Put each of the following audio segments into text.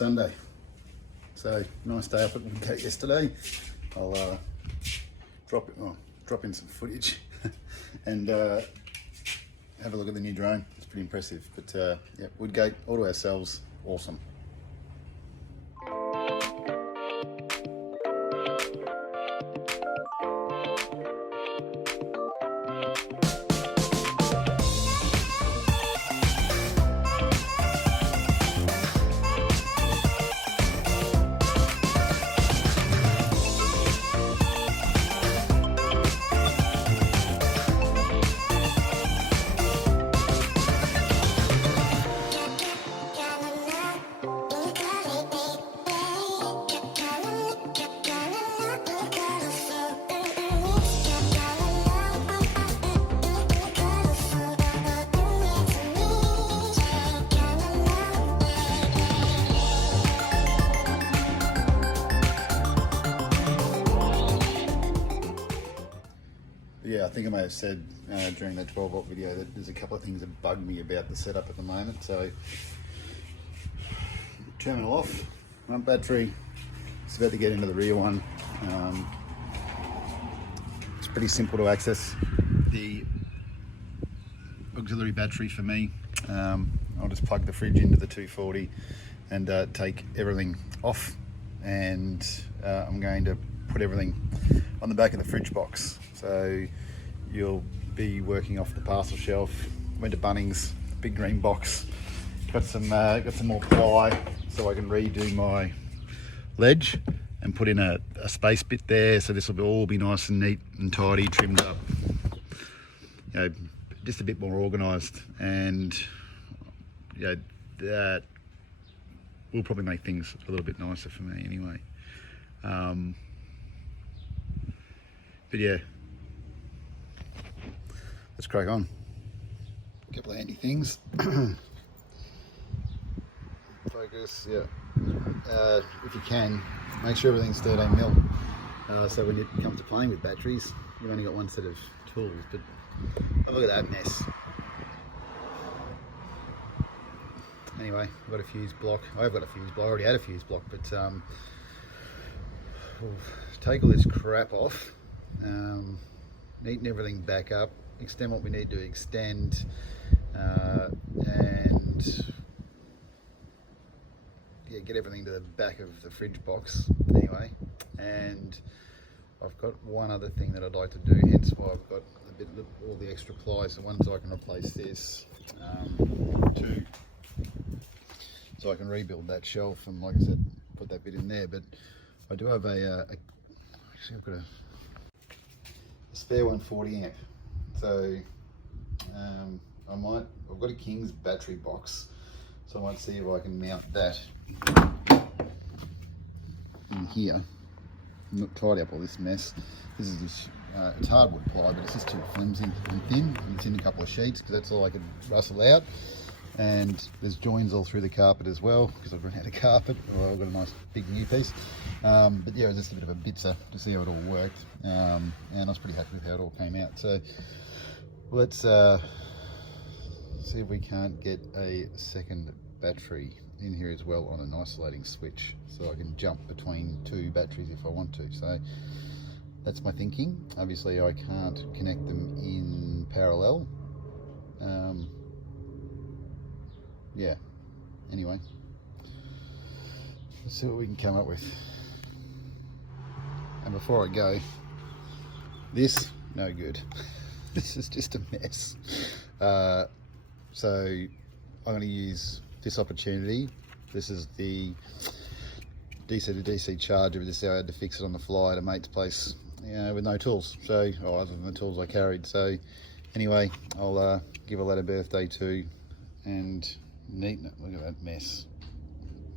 Sunday. So nice day up at Woodgate yesterday. I'll drop in some footage and have a look at the new drone. It's pretty impressive. But yeah, Woodgate, all to ourselves, awesome. Yeah, I think I may have said during that 12-volt video that there's a couple of things that bug me about the setup at the moment. So, terminal off, front battery, it's about to get into the rear one. It's pretty simple to access the auxiliary battery for me. I'll just plug the fridge into the 240 and take everything off, and I'm going to put everything on the back of the fridge box. So you'll be working off the parcel shelf. Went to Bunnings, big green box. Got some more ply so I can redo my ledge and put in a space bit there. So this will all be nice and neat and tidy, trimmed up. You know, just a bit more organised, and you know, that will probably make things a little bit nicer for me anyway. But yeah, let's crack on. A couple of handy things. Focus, yeah. If you can, make sure everything's 13mm. So when it comes to playing with batteries, you've only got one set of tools. But have a look at that mess. Anyway, I've got a fuse block. I've got a fuse block. I already had a fuse block, but we'll take all this crap off. Neaten everything back up, extend what we need to extend, and yeah, get everything to the back of the fridge box anyway. And I've got one other thing that I'd like to do, hence why I've got all the extra plies. So one, so I can replace this, two, so I can rebuild that shelf, and like I said, put that bit in there. But I do have actually I've got a spare 140 amp, so I've got a King's battery box, so I might see if I can mount that in here. Not tidy up all this mess. This is it's hardwood ply, but it's just too flimsy and thin, and it's in a couple of sheets because that's all I could rustle out. And there's joins all through the carpet as well because I've run out of carpet. Well, I've got a nice big new piece, but yeah, it was just a bit of a bitzer to see how it all worked, and I was pretty happy with how it all came out. So let's see if we can't get a second battery in here as well on an isolating switch, so I can jump between two batteries if I want to. So that's my thinking. Obviously I can't connect them in parallel. Yeah, anyway, let's see what we can come up with. And before I go, this, no good. This is just a mess. So I'm going to use this opportunity. This is the DC to DC charger. This is how I had to fix it on the fly at a mate's place, with no tools. So, other than the tools I carried. So anyway, I'll give a later birthday to and neaten it. Look at that mess.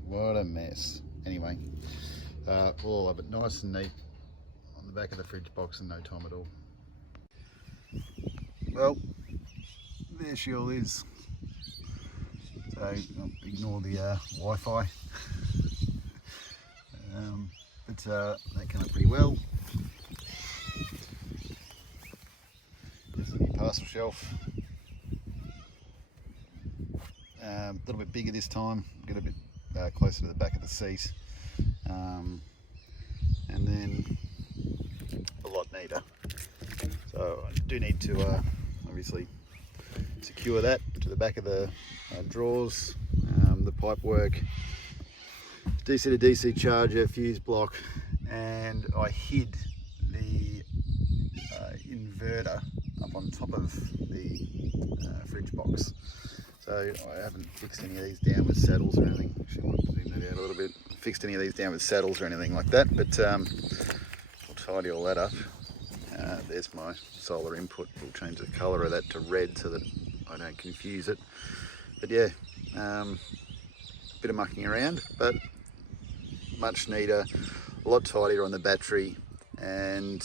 What a mess. Anyway, we'll all have it nice and neat on the back of the fridge box in no time at all. Well, there she all is. So ignore the Wi-Fi. But that came up pretty well. There's the new parcel shelf. A little bit bigger this time, get a bit closer to the back of the seat, and then a lot neater. So I do need to obviously secure that to the back of the drawers, the pipe work, DC to DC charger, fuse block, and I hid the inverter up on top of the fridge box. So I haven't fixed any of these down with saddles or anything. Actually, I want to zoom that out a little bit. Fixed any of these down with saddles or anything like that, but I'll tidy all that up. There's my solar input. We'll change the colour of that to red so that I don't confuse it. But yeah, bit of mucking around, but much neater, a lot tidier on the battery, and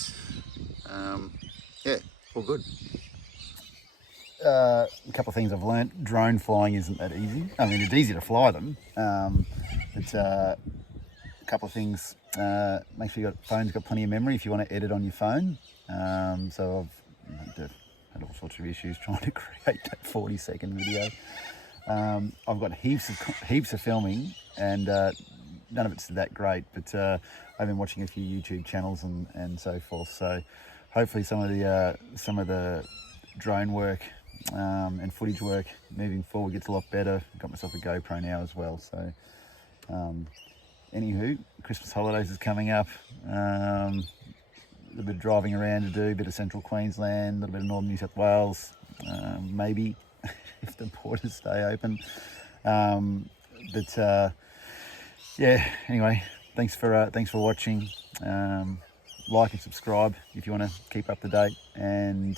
yeah, all good. A couple of things I've learnt: drone flying isn't that easy. I mean, it's easy to fly them. It's a couple of things. Make sure your phone's got plenty of memory if you want to edit on your phone. So I've had all sorts of issues trying to create that 40-second video. I've got heaps of filming, and none of it's that great. But I've been watching a few YouTube channels and so forth. So hopefully some of the drone work and footage work moving forward gets a lot better. I've got myself a GoPro now as well. So anywho, Christmas holidays is coming up. A little bit of driving around to do, a bit of central Queensland, a little bit of northern New South Wales, maybe if the borders stay open. Yeah, anyway, thanks for watching. Like and subscribe if you want to keep up to date, and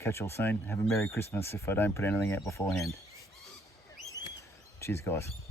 catch you all soon. Have a Merry Christmas if I don't put anything out beforehand. Cheers, guys.